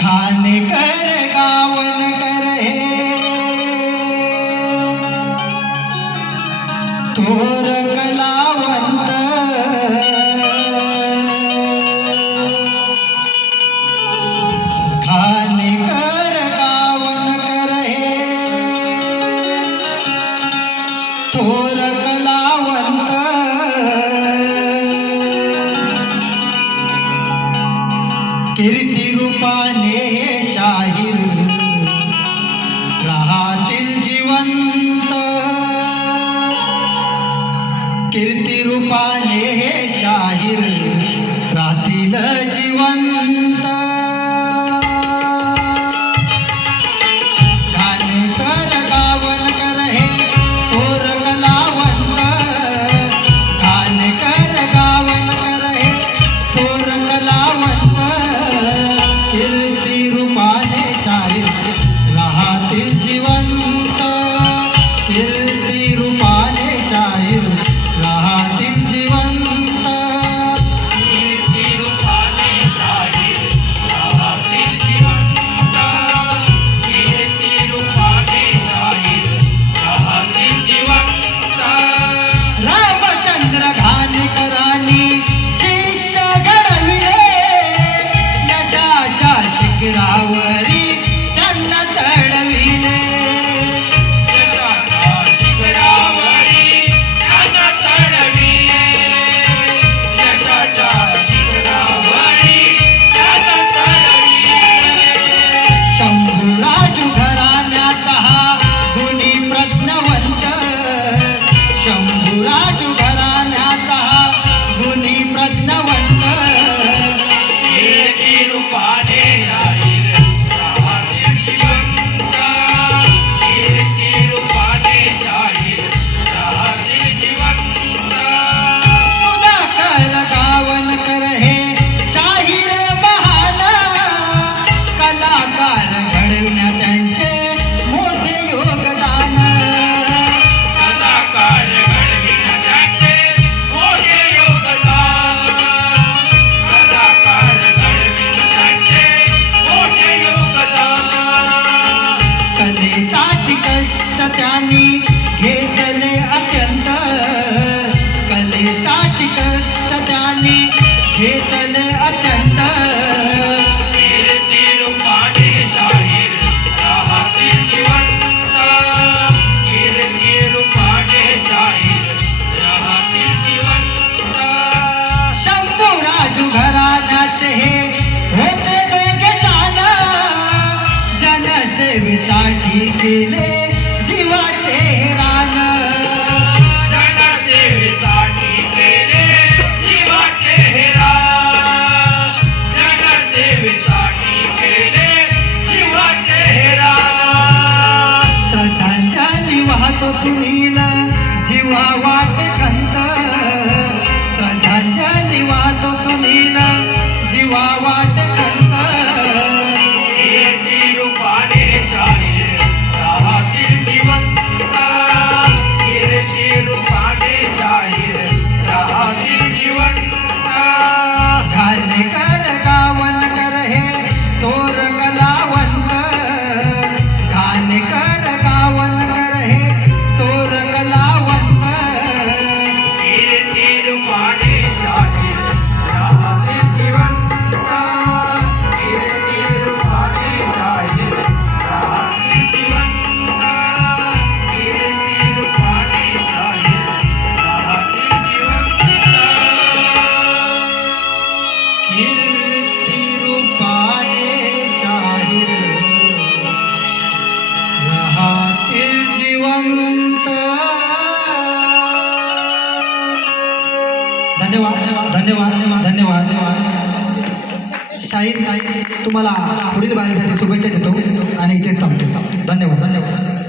खाने कर गावन कर हे थोर कलावंत खाने कर गावन कर हे थोर कलावंत कीर्ती रूपाने शाहीर राहतील जिवंत कीर्ती रूपाने शाहीर राहतील जिवंत गान कर गावन कर हे थोर कलावंत गान कर गावन कर हे थोर कलावंत कीर्ती रूपाने शाहीर राहतील जिवंत कीर्ती रूपाने शाहीर राहतील जिवंत कीर्ती रूपाने शाहीर राहतील जिवंत कीर्ती रूपाने शाहीर राहतील जिवंत रामचंद्र घाणेकरांनी शिष्य घडविले यशाच्या शिखरावरी त्यांना चढविले यशाच्या शिखरावरी त्यांना चढविले यशाच्या शिखरावरी त्यांना चढविले शंभूराजू घराण्याचा हा गुणी प्रज्ञवंत शंभूराजू घराण्याचा हा गुणी प्रज्ञवंत कीर्ती रूपाने शाहीर राहतील जिवंत कीर्ती रूपाने शाहीर राहतील जिवंत सुधाकर गावन कर हे शाहीर महान कलाकार घडविण्यात त्यांचे मोठे योगदान कलाकार घडविण्याचे मोठे योगदान कलाकार घडविण्याचे मोठे योगदान कलेसाठी कष्ट त्यांनी घेतले अत्यंत कलेसाठी कष्ट त्यांनी घेतले अत्यंत कीर्ती रूपाने शाहीर राहतील जिवंत कीर्ती रूपाने शाहीर राहतील जिवंत शंभूराजू घराण्याचे हे होते दोघे जाण जनसेवेसाठी केले जीवाचे रान जनसेवेसाठी केले जीवाचे हेरान जनसेवेसाठी केले जीवाचे हेरान श्रद्धांजली वाहतो सुनील जीवा वाटे खंत श्रद्धांजली वाहतो सुनील जीवा वाटे खंत कीर्ती रूपाने शाहीर राहतील जिवंत कीर्ती रूपाने शाहीर राहतील जिवंत खाने कर गावन कर हे थोर कलावंत खाने कर गावन कर हे थोर कलावंत कीर्ती रूपाने शाहीर राहतील जिवंत कीर्ती रूपाने शाहीर राहतील जिवंत कीर्ती रूपाने शाहीर राहतील जिवंत कीर्ती रूपाने शाहीर राहतील जिवंत धन्यवाद धन्यवाद धन्यवाद धन्यवाद शाहीर तुम्हाला पुढील बारीसाठी शुभेच्छा देतो आणि इथेच थांबतो धन्यवाद धन्यवाद